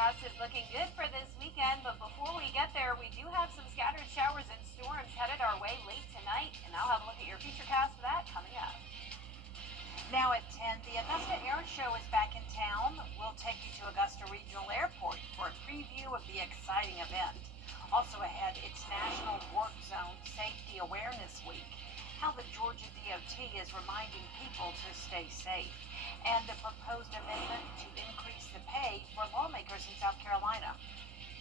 forecast is looking good for this weekend, but before we get there, we do have some scattered showers and storms headed our way late tonight, and I'll have a look at your futurecast for that coming up. Now at 10, the Augusta Air Show is back in town. We'll take you to Augusta Regional Airport for a preview of the exciting event. Also ahead, it's National Work Zone Safety Awareness Week, how the Georgia DOT is reminding people to stay safe, and the proposed amendment to increase the pay for lawmakers in South Carolina.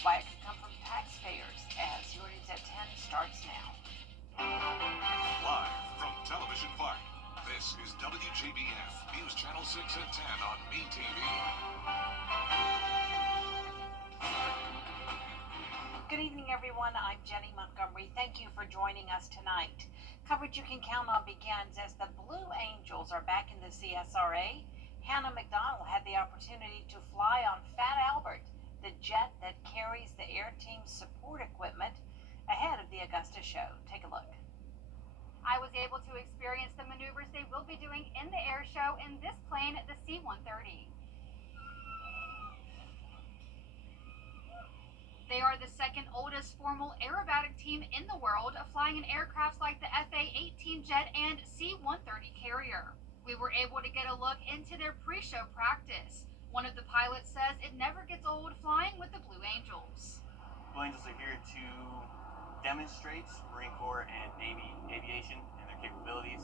Why it could come from taxpayers, as your news at 10 starts now. Live from Television Park, this is WJBF News Channel 6 at 10 on MeTV. Good evening, everyone. I'm Jenny Montgomery. Thank you for joining us tonight. Coverage you can count on begins as the Blue Angels are back in the CSRA. Hannah McDonald had the opportunity to fly on Fat Albert, the jet that carries the air team's support equipment, ahead of the Augusta show. Take a look. I was able to experience the maneuvers they will be doing in the air show in this plane, the C-130. They are the second oldest formal aerobatic team in the world, flying in aircrafts like the FA-18 jet and C-130 carrier. We were able to get a look into their pre-show practice. One of the pilots says it never gets old flying with the Blue Angels. Blue Angels are here to demonstrate Marine Corps and Navy aviation and their capabilities.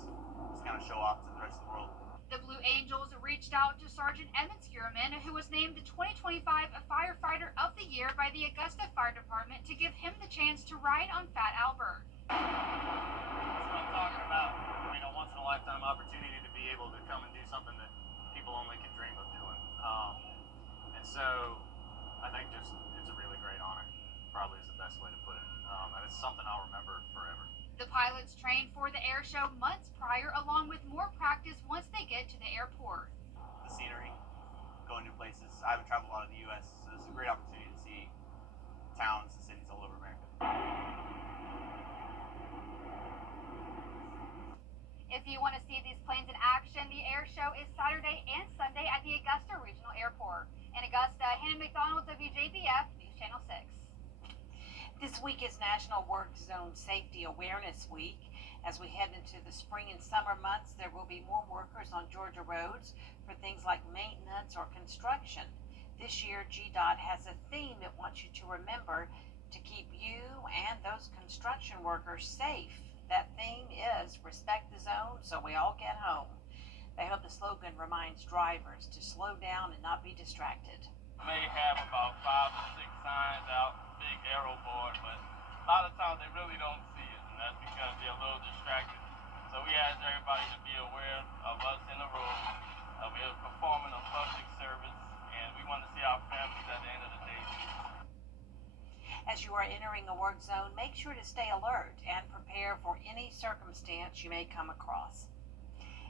Just kind of show off to the rest of the world. The Blue Angels reached out to Sergeant Emmett Skierman, who was named the 2025 Firefighter of the Year by the Augusta Fire Department, to give him the chance to ride on Fat Albert. That's what I'm talking about. Once in a lifetime opportunity to be able to come and do something that people only can dream of doing. And so I think it's a really great honor, probably is the best way to put it. And it's something I'll remember forever. The pilots trained for the air show months prior, along with more practice once they get to the airport. The scenery, going to places. I haven't traveled a lot of the U.S., so it's a great opportunity to see towns and cities all over America. If you want to see these planes in action, the air show is Saturday and Sunday at the Augusta Regional Airport. In Augusta, Hannah McDonald, WJBF News Channel 6. This week is National Work Zone Safety Awareness Week. As we head into the spring and summer months, there will be more workers on Georgia roads for things like maintenance or construction. This year, GDOT has a theme it wants you to remember to keep you and those construction workers safe. That theme is respect the zone so we all get home. They hope the slogan reminds drivers to slow down and not be distracted. May have about 5 or 6 signs out, big arrow board, but a lot of times they really don't see it, and that's because they're a little distracted. So we ask everybody to be aware of us in the road. We're performing a public service, and we want to see our families at the end of the day. As you are entering a work zone, make sure to stay alert and prepare for any circumstance you may come across.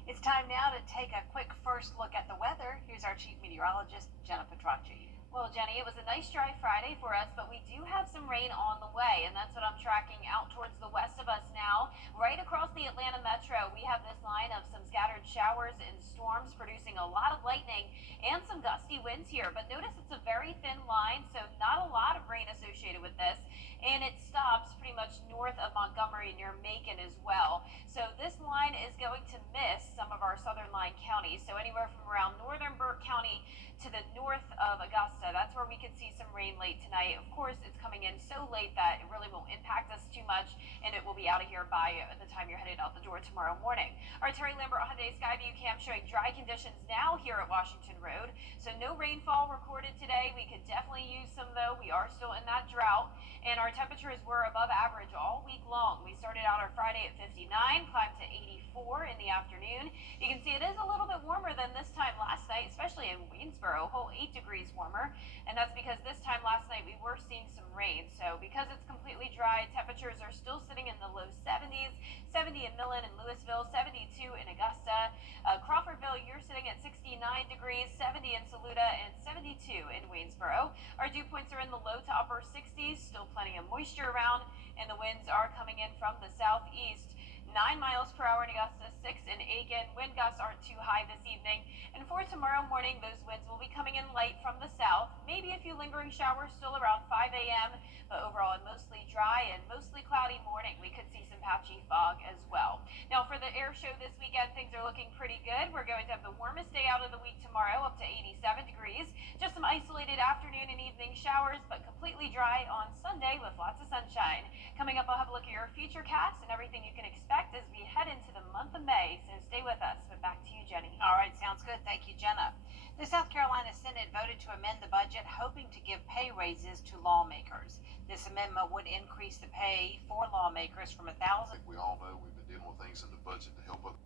It's time now to take a quick first look at the weather. Here's our chief meteorologist, Jenna Petracci. Well, Jenny, it was a nice dry Friday for us, but we do have some rain on the way, and that's what I'm tracking out towards the west of us now. Right across the Atlanta metro, we have this line of some scattered showers and storms producing a lot of lightning and some gusty winds here. But notice it's a very thin line, so not a lot of rain associated with this, and it stops pretty much north of Montgomery near Macon as well. So this line is going to miss some of our southern line counties, so anywhere from around northern Burke County to the north of Augusta. That's where we could see some rain late tonight. Of course, it's coming in so late that it really won't impact us too much, and it will be out of here by the time you're headed out the door tomorrow morning. Our Terry Lambert Hyundai Skyview cam showing dry conditions now here at Washington Road. So no rainfall recorded today. We could definitely use some, though. We are still in that drought, and our temperatures were above average all week long. We started out our Friday at 59, climbed to 84 in the afternoon. You can see it is a little bit warmer than this time last night, especially in Waynesboro, a whole 8 degrees warmer. And that's because this time last night we were seeing some rain. So because it's completely dry, temperatures are still sitting in the low 70s, 70 in Millen and Louisville, 72 in Augusta. Crawfordville, you're sitting at 69 degrees, 70 in Saluda, and 72 in Waynesboro. Our dew points are in the low to upper 60s, still plenty of moisture around, and the winds are coming in from the southeast. 9 miles per hour in Augusta, 6 in Aiken. Wind gusts aren't too high this evening. And for tomorrow morning, those winds will be coming in light from the south. Maybe a few lingering showers still around 5 a.m., but overall a mostly dry and mostly cloudy morning. We could see some patchy fog as well. Now for the air show this weekend, things are looking pretty good. We're going to have the warmest day out of the week tomorrow, up to 87 degrees. Just some isolated afternoon and evening showers, but completely dry on Sunday with lots of sunshine. Coming up, I'll have a look at your future cast and everything you can expect as we head into the month of May. So stay with us. But back to you, Jenny. All right, sounds good. Thank you, Jenna. The South Carolina Senate voted to amend the budget, hoping to give pay raises to lawmakers. This amendment would increase the pay for lawmakers from $1,000. We all know we've been dealing with things in the budget to help us.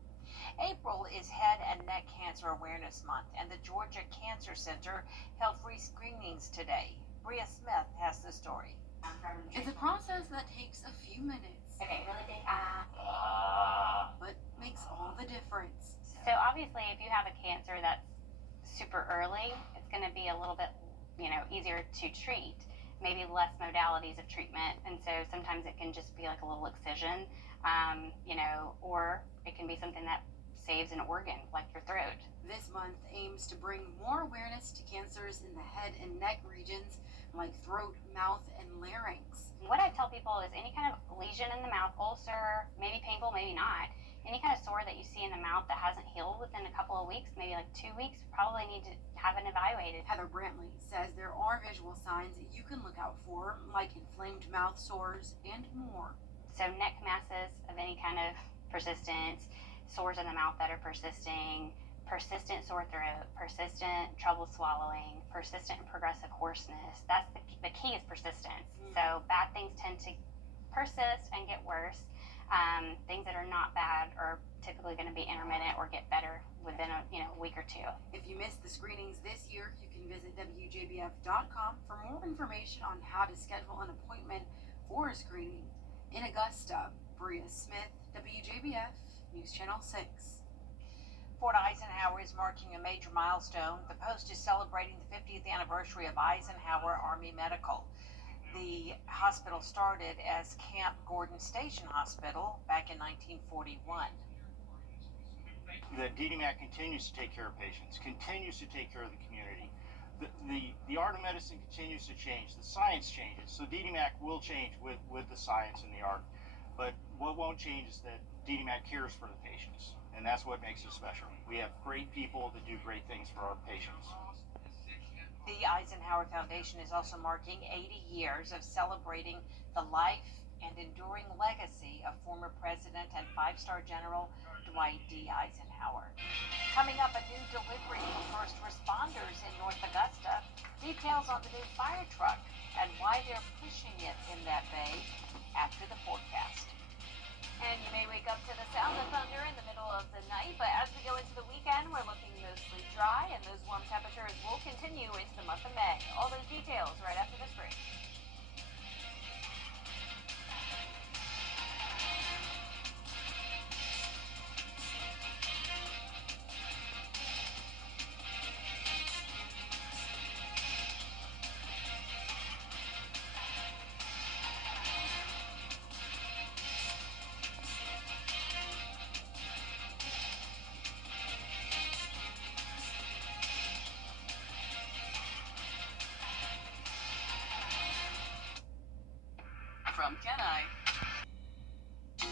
April is Head and Neck Cancer Awareness Month, and the Georgia Cancer Center held free screenings today. Bria Smith has the story. It's a process that takes a few minutes. Okay, really big But makes all the difference. So obviously, if you have a cancer that's super early, it's going to be a little bit, easier to treat. Maybe less modalities of treatment, and so sometimes it can just be like a little excision, or it can be something that saves an organ, like your throat. This month aims to bring more awareness to cancers in the head and neck regions like throat, mouth, and larynx. What I tell people is any kind of lesion in the mouth, ulcer, maybe painful, maybe not, any kind of sore that you see in the mouth that hasn't healed within a couple of weeks, maybe like 2 weeks, probably need to have it evaluated. Heather Brantley says there are visual signs that you can look out for, like inflamed mouth sores and more. So neck masses of any kind of persistence, sores in the mouth that are persisting, persistent sore throat, persistent trouble swallowing, persistent and progressive hoarseness. That's the key is persistence. So bad things tend to persist and get worse. Things that are not bad are typically going to be intermittent or get better within a week or two. If you missed the screenings this year, you can visit WJBF.com for more information on how to schedule an appointment for a screening. In Augusta, Bria Smith, WJBF, News Channel 6. Fort Eisenhower is marking a major milestone. The Post is celebrating the 50th anniversary of Eisenhower Army Medical. The hospital started as Camp Gordon Station Hospital back in 1941. The DDMAC continues to take care of patients, continues to take care of the community. The art of medicine continues to change. The science changes. So DDMAC will change with the science and the art. But what won't change is that DDMAC cares for the patients. And that's what makes it special. We have great people that do great things for our patients. The Eisenhower Foundation is also marking 80 years of celebrating the life and enduring legacy of former President and five-star General Dwight D. Eisenhower. Coming up, a new delivery for first responders in North Augusta. Details on the new fire truck and why they're pushing it in that bay after the forecast. And you may wake up to the sound of thunder in the middle of the night, but as we go into the weekend, we're looking mostly dry, and those warm temperatures will continue into the month of May. All those details right after this break. From Kenai.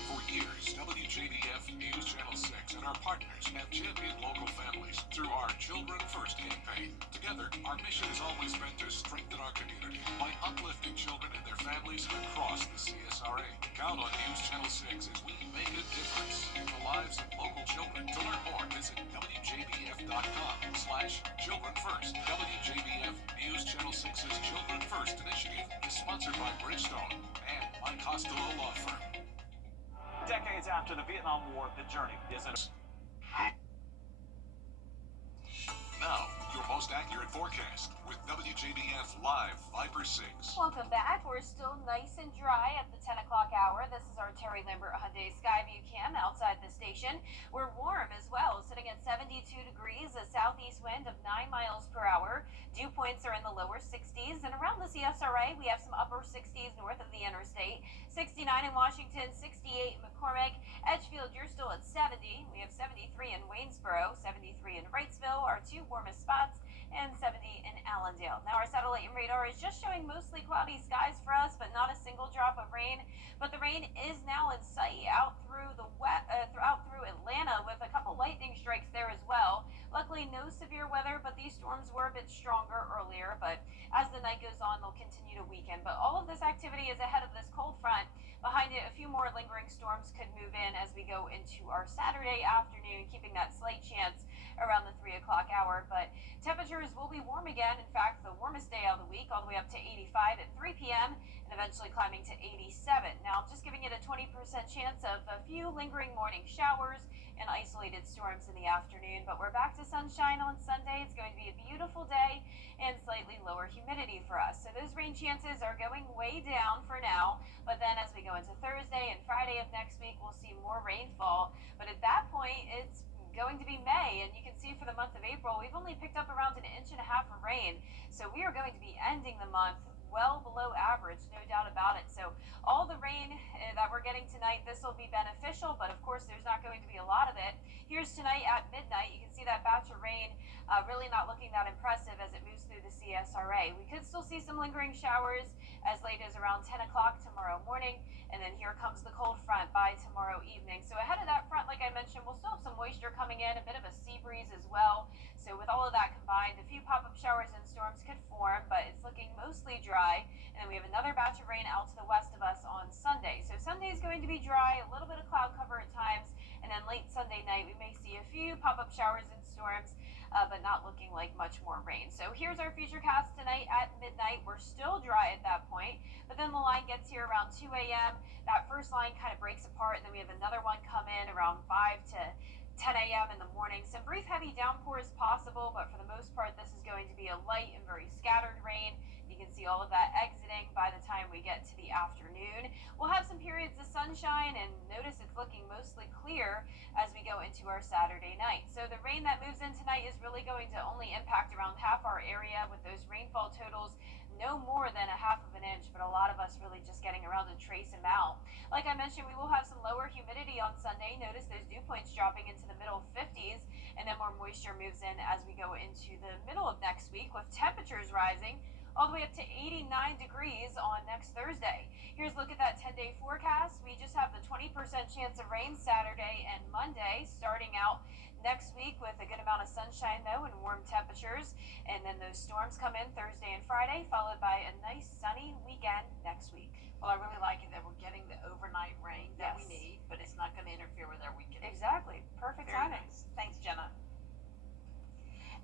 For years, WJBF News Channel 6 and our partners have championed local families through our Children First campaign. Together, our mission has always been to strengthen our community by uplifting children and their families across the CSRA. Count on News Channel 6 as we make a difference in the lives of local children. To learn more, visit WJBF.com/Children First. WJBF News Channel 6's Children First initiative is sponsored by Bridgestone and by Costello Law Firm. Decades after the Vietnam War, the journey isn't. Now, your most accurate forecast with WJBF Live Viper 6. Welcome back. We're still nice and dry at the 10 o'clock hour. This is our Terry Lambert Hyundai Skyview cam outside the station. We're warm as well, sitting at 72 degrees, a southeast wind of 9 miles per hour. Dew points are in the lower 60s, and around the CSRA, we have some upper 60s north of the interstate. 69 in Washington, 68 in McCormick, Edgefield. Waynesboro, 73 in Wrightsville, our 2 warmest spots, and 70 in Allendale. Now our satellite and radar is just showing mostly cloudy skies for us, but not a single drop of rain. But the rain is now in sight out through Atlanta, with a couple lightning strikes there as well. Luckily, no severe weather, but these storms were a bit stronger earlier. But as the night goes on, they'll continue to weaken. But all of this activity is ahead of this cold front. Behind it, a few more lingering storms could move in as we go into our Saturday afternoon, keeping that slight chance around the 3 o'clock hour. But temperatures will be warm again. In fact, the warmest day of the week, all the way up to 85 at 3 p.m. and eventually climbing to 87. Now, I'm just giving it a 20% chance of a few lingering morning showers and isolated storms in the afternoon. But we're back to sunshine on Sunday. It's going to be a beautiful day and slightly lower humidity for us. So those rain chances are going way down for now. But then as we go into Thursday and Friday of next week, we'll see more rainfall. But at that point, it's going to be May, and you can see for the month of April, we've only picked up around 1.5 inches of rain. So we are going to be ending the month well below average, no doubt about it. So all the rain that we're getting tonight, this will be beneficial, but of course there's not going to be a lot of it. Here's tonight at midnight. You can see that batch of rain really not looking that impressive as it moves through the CSRA. We could still see some lingering showers as late as around 10 o'clock tomorrow morning, and then here comes the cold front by tomorrow evening. So ahead of that front, like I mentioned, we'll still have some moisture coming in, a bit of a sea breeze as well. So with all of that combined, a few pop-up showers and storms could form, but it's looking mostly dry. And then we have another batch of rain out to the west of us on Sunday. So Sunday is going to be dry, a little bit of cloud cover at times, and then late Sunday night we may see a few pop-up showers and storms, but not looking like much more rain. So here's our futurecast tonight at midnight. We're still dry at that point, but then the line gets here around 2 a.m. That first line kind of breaks apart, and then we have another one come in around 5 to 10 a.m. in the morning. Some brief heavy downpours possible, but for the most part, this is going to be a light and very scattered rain. You can see all of that exiting by the time we get to the afternoon. We'll have some periods of sunshine, and notice it's looking mostly clear as we go into our Saturday night. So the rain that moves in tonight is really going to only impact around half our area, with those rainfall totals no more than 1/2 inch, but a lot of us really just getting around to trace them out. Like I mentioned, we will have some lower humidity on Sunday. Notice those dew points dropping into the middle 50s, and then more moisture moves in as we go into the middle of next week, with temperatures rising all the way up to 89 degrees on next Thursday. Here's a look at that 10-day forecast. We just have the 20% chance of rain Saturday and Monday, starting out next week with a good amount of sunshine though and warm temperatures. And then those storms come in Thursday and Friday, followed by a nice sunny weekend next week. Well, I really like it that we're getting the overnight rain that we Yes. need, but it's not going to interfere with our weekend. Exactly. Perfect Very timing. nice. Thanks, Jenna.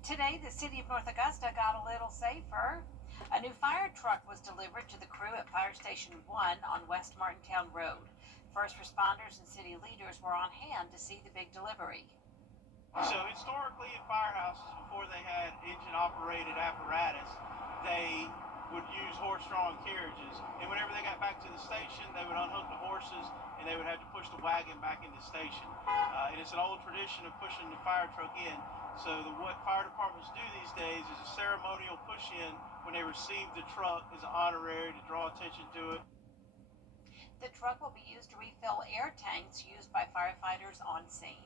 Today, the city of North Augusta got a little safer. A new fire truck was delivered to the crew at Fire Station 1 on West Martintown Road. First responders and city leaders were on hand to see the big delivery. So historically in firehouses, before they had engine-operated apparatus, they would use horse-drawn carriages. And whenever they got back to the station, they would unhook the horses and they would have to push the wagon back into the station. And it's an old tradition of pushing the fire truck in. So what fire departments do these days is a ceremonial push-in when they receive the truck as an honorary to draw attention to it. The truck will be used to refill air tanks used by firefighters on scene.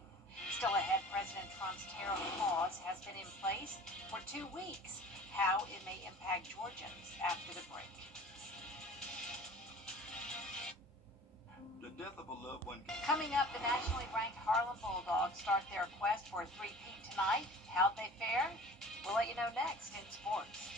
Still ahead, President Trump's terror pause has been in place for 2 weeks. How it may impact Georgians after the break. The death of a loved one. Coming up, the nationally ranked Harlem Bulldogs start their quest for a three-peat tonight. How'd they fare? We'll let you know next in sports.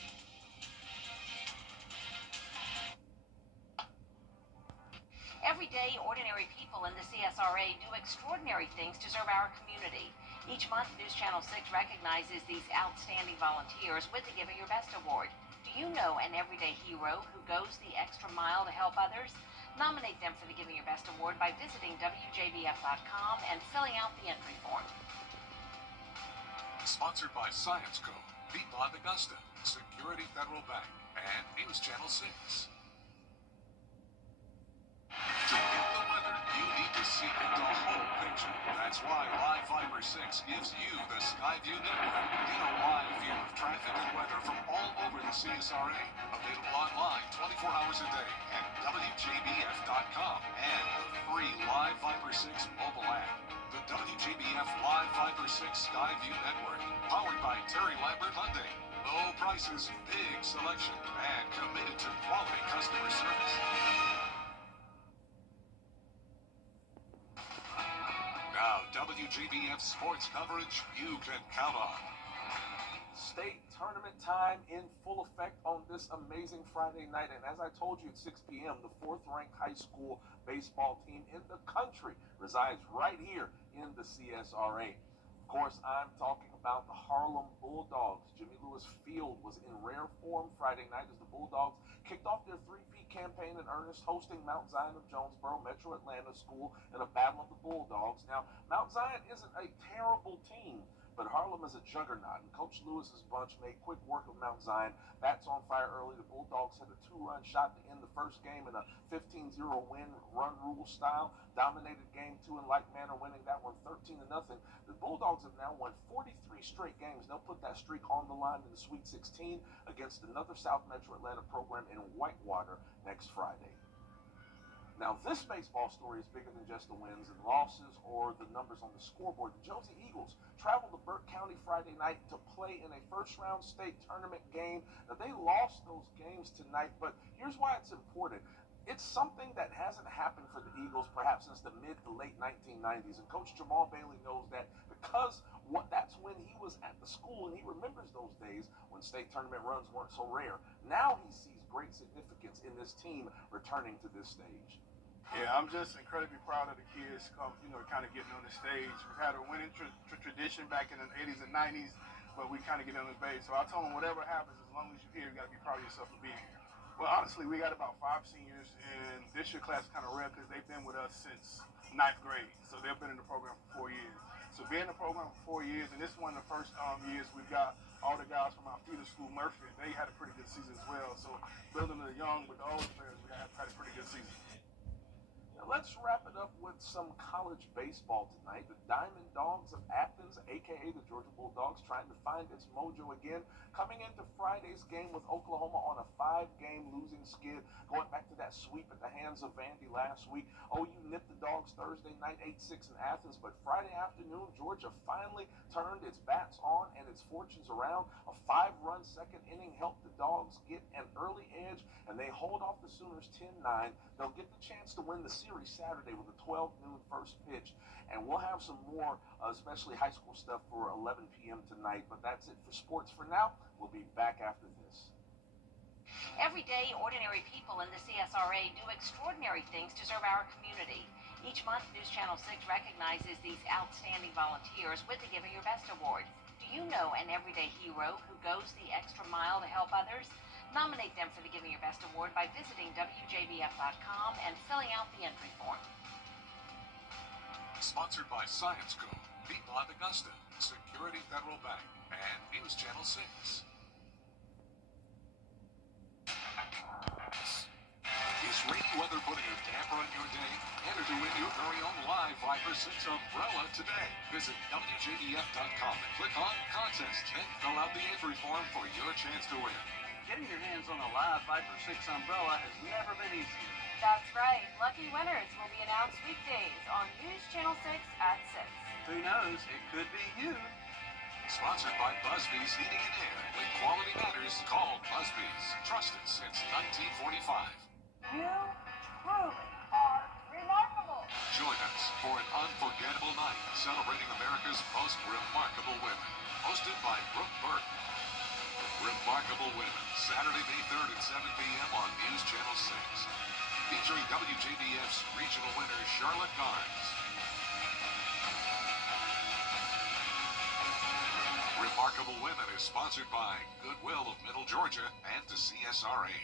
Every day, ordinary people in the CSRA do extraordinary things to serve our community. Each month, News Channel 6 recognizes these outstanding volunteers with the Giving Your Best Award. Do you know an everyday hero who goes the extra mile to help others? Nominate them for the Giving Your Best Award by visiting WJBF.com and filling out the entry form. Sponsored by Science Co., Piedmont Augusta, Security Federal Bank, and News Channel 6. To get the weather, you need to see the whole picture. That's why Live Fiber 6 gives you the Skyview network. Get a live view of traffic and weather from all over the CSRA. Available online 24 hours a day at WJBF.com and the free Live Fiber 6 mobile app. The the WJBF Live 5 or 6 Skyview Network. Powered by Terry Lambert Hyundai. Low prices, big selection, and committed to quality customer service. Now, WJBF sports coverage you can count on. State tournament time in full effect on this amazing Friday night. And as I told you at 6 p.m., the 4th-ranked high school baseball team in the country resides right here in the CSRA. Of course, I'm talking about the Harlem Bulldogs. Jimmy Lewis Field was in rare form Friday night as the Bulldogs kicked off their three-peat campaign in earnest, hosting Mount Zion of Jonesboro Metro Atlanta School in a battle of the Bulldogs. Now, Mount Zion isn't a terrible team, but Harlem is a juggernaut, and Coach Lewis's bunch made quick work of Mount Zion. Bats on fire early. The Bulldogs hit a 2-run shot to end the first game in a 15-0 win, run rule style. Dominated game 2 in like manner, winning that one 13-0. The Bulldogs have now won 43 straight games. They'll put that streak on the line in the Sweet 16 against another South Metro Atlanta program in Whitewater next Friday. Now, this baseball story is bigger than just the wins and losses or the numbers on the scoreboard. The Josie Eagles traveled to Burke County Friday night to play in a first-round state tournament game. Now, they lost those games tonight, but here's why it's important. It's something that hasn't happened for the Eagles perhaps since the mid to late 1990s, and Coach Jamal Bailey knows that because that's when he was at the school, and he remembers those days when state tournament runs weren't so rare. Now he sees great significance in this team returning to this stage. Yeah, I'm just incredibly proud of the kids, kind of getting on the stage. We've had a winning tradition back in the 80s and 90s, but we kind of get on the base. So I told them, whatever happens, as long as you're here, you got to be proud of yourself for being here. Well, honestly, we got about 5 seniors, and this year class is kind of rare because they've been with us since 9th grade. So they've been in the program for 4 years. So being in the program for 4 years, and this is one of the first years we've got all the guys from our feeder school, Murphy. They had a pretty good season as well. So building the young with the old players, we had a pretty good season. Let's wrap it up with some college baseball tonight. The Diamond Dogs of Athens, a.k.a. the Georgia Bulldogs, trying to find its mojo again, coming into Friday's game with Oklahoma on a 5-game losing skid, going back to that sweep at the hands of Vandy last week. OU nipped the Dogs Thursday night 8-6 in Athens, but Friday afternoon, Georgia finally turned its bats on and its fortunes around. A 5-run second inning helped the Dogs get an early edge, and they hold off the Sooners 10-9. They'll get the chance to win the series Saturday with a 12 noon first pitch, and we'll have some more, especially high school stuff for 11 p.m. tonight. But that's it for sports for now. We'll be back after this. Every day, ordinary people in the CSRA do extraordinary things to serve our community. Each month, News Channel 6 recognizes these outstanding volunteers with the Give Her Your Best Award. Do you know an everyday hero who goes the extra mile to help others? Nominate them for the Give Me Your Best Award by visiting WJBF.com and filling out the entry form. Sponsored by Science Co., People on Augusta, Security Federal Bank, and News Channel 6. Is rainy weather putting a damper on your day? Enter to win your very own live 5 or 6 umbrella today. Visit WJBF.com and click on Contest and fill out the entry form for your chance to win. Getting your hands on a live 5 or 6 umbrella has never been easier. That's right. Lucky winners will be announced weekdays on News Channel 6 at 6. Who knows? It could be you. Sponsored by Busby's Heating and Air. When quality matters, call Busby's. Trusted since 1945. You truly are remarkable. Join us for an unforgettable night celebrating America's most remarkable women. Hosted by Brooke Burke. Remarkable Women, Saturday, May 3rd at 7 p.m. on News Channel 6. Featuring WJBF's regional winner, Charlotte Garnes. Remarkable Women is sponsored by Goodwill of Middle Georgia and the CSRA.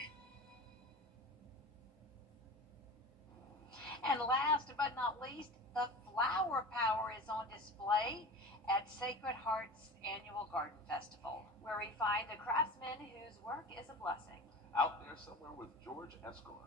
And last but not least, the Flower Power is on display at Sacred Heart's annual Garden Festival, where we find a craftsman whose work is a blessing. Out there somewhere with George Escola.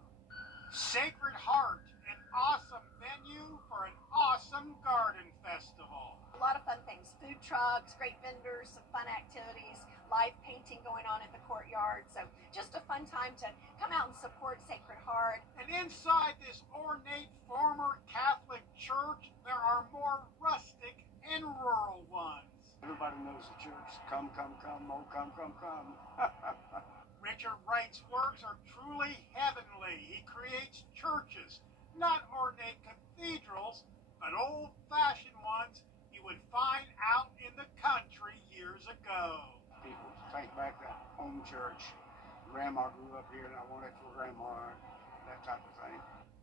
Sacred Heart, an awesome venue for an awesome garden festival. A lot of fun things, food trucks, great vendors, some fun activities, live painting going on at the courtyard. So just a fun time to come out and support Sacred Heart. And inside this ornate former Catholic church, there are are more rustic and rural ones. Everybody knows the church. Come, come, come, oh, come, come, come. Richard Wright's works are truly heavenly. He creates churches, not ornate cathedrals, but old-fashioned ones you would find out in the country years ago. People think back to home church. Grandma grew up here and I want it for grandma, that type of thing.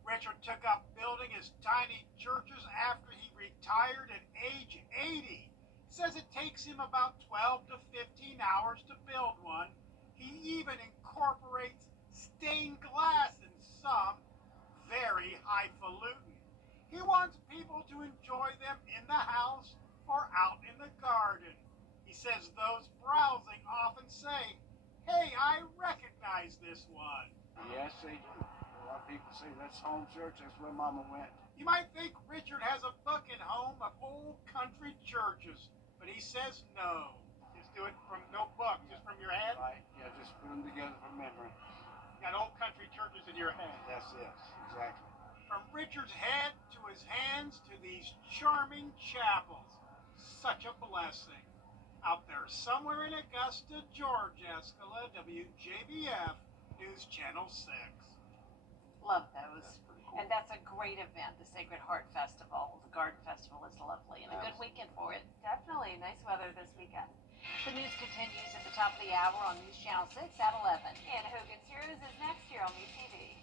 Richard took up building his tiny churches after he retired at age 80. Says it takes him about 12 to 15 hours to build one. He even incorporates stained glass in some, very highfalutin. He wants people to enjoy them in the house or out in the garden. He says those browsing often say, "Hey, I recognize this one." Yes, they do. A lot of people say that's home church, that's where Mama went. You might think Richard has a bucket home of old country churches, but he says no. Just do it from no book, just from your head. Right, yeah, just put them together from memory. You got old country churches in your head. That's it, exactly. From Richard's head to his hands to these charming chapels. Such a blessing. Out there somewhere in Augusta, Georgia, Escala, WJBF News Channel 6. Love those. Cool. And that's a great event, the Sacred Heart Festival. The Garden Festival is lovely and a good weekend for it. Definitely nice weather this weekend. The news continues at the top of the hour on News Channel 6 at 11. And Hogan's Heroes is next year on UTV.